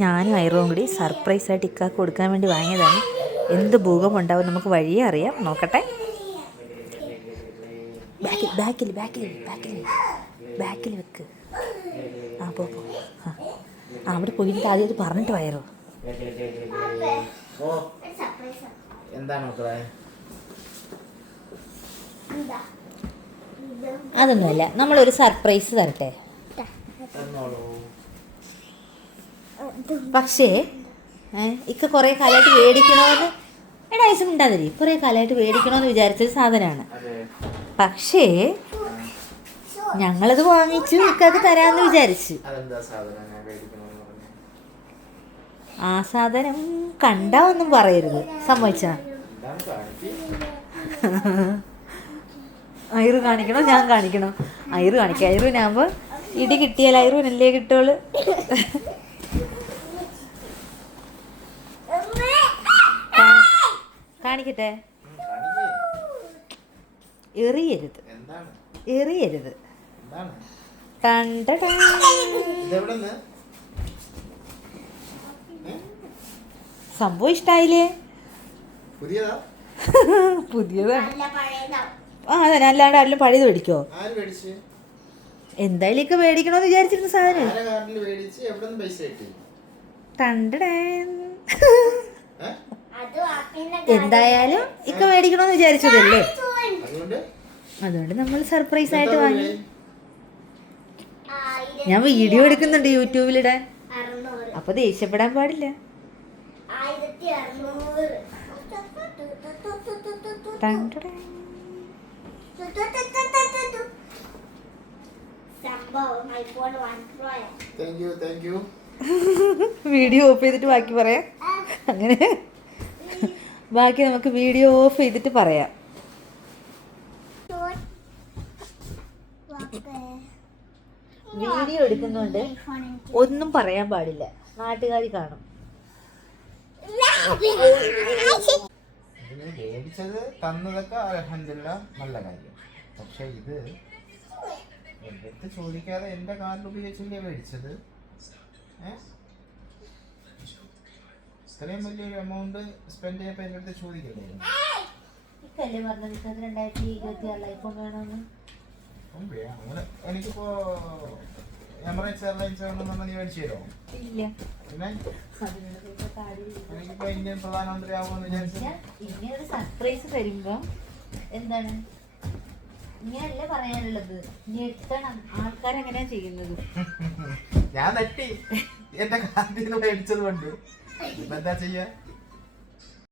ഞാനും ഐറവും കൂടി സർപ്രൈസായിട്ട് ഇക്കാക്ക് കൊടുക്കാൻ വേണ്ടി വാങ്ങിയതാണ്. എന്ത് ഭൂകമ്പം ഉണ്ടാവും നമുക്ക് വഴിയേ അറിയാം. നോക്കട്ടെ. ബാക്കിൽ വെക്ക്. ആ പോ. ആ അവിടെ പോയിട്ട് ആദ്യം അത് പറഞ്ഞിട്ട് വയറോ. അതൊന്നുമല്ല, നമ്മളൊരു സർപ്രൈസ് തരട്ടെ. പക്ഷേ ഇക്ക കുറേ കാലമായിട്ട് മേടിക്കണമെന്ന് ഐസും ഉണ്ടാതിരി കുറേ കാലമായിട്ട് മേടിക്കണമെന്ന് വിചാരിച്ചൊരു സാധനമാണ്. പക്ഷേ ഞങ്ങളത് വാങ്ങിച്ചു ഇക്കക്ക് തരാമെന്ന് വിചാരിച്ചു. ആ സാധനം കണ്ടാ ഒന്നും പറയരുത്, സമ്മതിച്ചാ? ഐറു കാണിക്കണോ ഞാൻ കാണിക്കണോ? ഐറു കാണിക്കാം. ഐറുവിനാകുമ്പോൾ ഇടി കിട്ടിയാൽ ഐറുവിനല്ലേ കിട്ടുള്ളൂ. കാണിക്കട്ടെ. എറിയരുത്. സംഭവം ഇഷ്ടായില്ലേ? പുതിയതാണ്. അതെ, അല്ലാണ്ട് ആരെങ്കിലും പഴയത് മേടിക്കോ? എന്തായാലും ഒക്കെ മേടിക്കണോന്ന് വിചാരിച്ചിരുന്ന സാധനം. എന്തായാലും ഇക്ക മേടിക്കണോന്ന് വിചാരിച്ചതല്ലേ, അതുകൊണ്ട് നമ്മൾ സർപ്രൈസ് ആയിട്ട് വാങ്ങി. ഞാൻ വീഡിയോ എടുക്കുന്നുണ്ട് യൂട്യൂബിലിടാൻ, അപ്പൊ ദേഷ്യപ്പെടാൻ പാടില്ല. വീഡിയോ ഓഫ് ചെയ്തിട്ട് ബാക്കി പറയാം. അങ്ങനെ ബാക്കി നമുക്ക് വീഡിയോ ഓഫ് ചെയ്തിട്ട് പറയാം. വീഡിയോ എടുക്കുന്നുണ്ട്, ഒന്നും പറയാൻ പാടില്ല, നാട്ടുകാർ കാണും. മേടിച്ചത് തന്നതൊക്കെ അൽഹംദുലില്ലാ നല്ല കാര്യം. പക്ഷെ ഇത് എൻ്റെ അടുത്ത് ചോദിക്കാതെ എൻ്റെ കാർഡ് ഉപയോഗിച്ചല്ലേ മേടിച്ചത്. ഇത്രയും വലിയൊരു എമൗണ്ട് സ്പെൻഡ് ചെയ്യപ്പോൾ എൻ്റെ അടുത്ത് ചോദിക്കല്ലേ? അങ്ങനെ എനിക്കിപ്പോ എമിറേറ്റ്സ് എയർലൈൻസ് വേണമെന്ന് നീ മേടിച്ചു തരുമോ? പിന്നെ എനിക്കിപ്പോ ഇന്ത്യൻ പ്രധാനമന്ത്രി ആവുമെന്ന് വിചാരിച്ചു. ഇങ്ങനെ ഒരു സർപ്രൈസ് തരുമ്പോ എന്താണ് ഇങ്ങനെയല്ല പറയാനുള്ളത്, ഞെട്ടണം. ആൾക്കാരെങ്ങനെയാ ചെയ്യുന്നത്? ഞാൻ നെട്ടി എന്റെ കാർഡിൽ നിന്ന് മേടിച്ചത് കൊണ്ട്. ഇപ്പൊ എന്താ ചെയ്യാ?